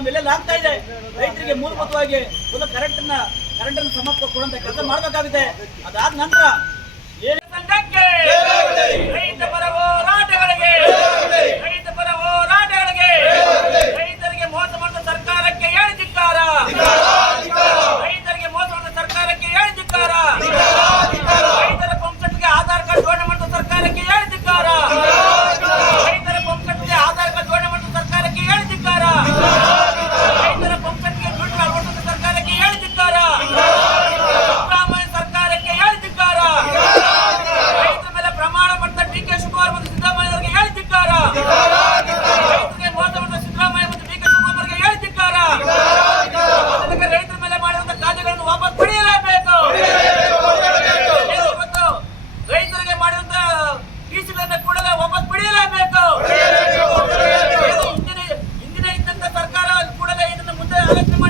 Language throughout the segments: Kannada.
ನಾವೆಲ್ಲ ಲಾಗ್ತಾ ಇದೆ. ರೈತರಿಗೆ ಮೂಲಭೂತವಾಗಿ ಒಂದು ಕರೆಂಟ್ ಕರೆಂಟನ್ನು ಸಮರ್ಪಕ ಕೊಡುವಂತ ಕೆಲಸ ಮಾಡಬೇಕಾಗುತ್ತೆ. ಅದಾದ ನಂತರ ಇದನ್ನ ಕೂಡಲೇ ವಾಪಸ್ ಪಡೆಯಲೇಬೇಕು. ಹಿಂದಿನ ಇದ್ದಂತ ಸರ್ಕಾರ ಕೂಡಲೇ ಇದನ್ನ ಮುಂದೆ ಆಲೋಚನೆ ಮಾಡಿ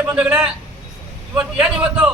ರೈತ ಬಂಧುಗಳೇ ಇವತ್ತು ಏನಿವತ್ತು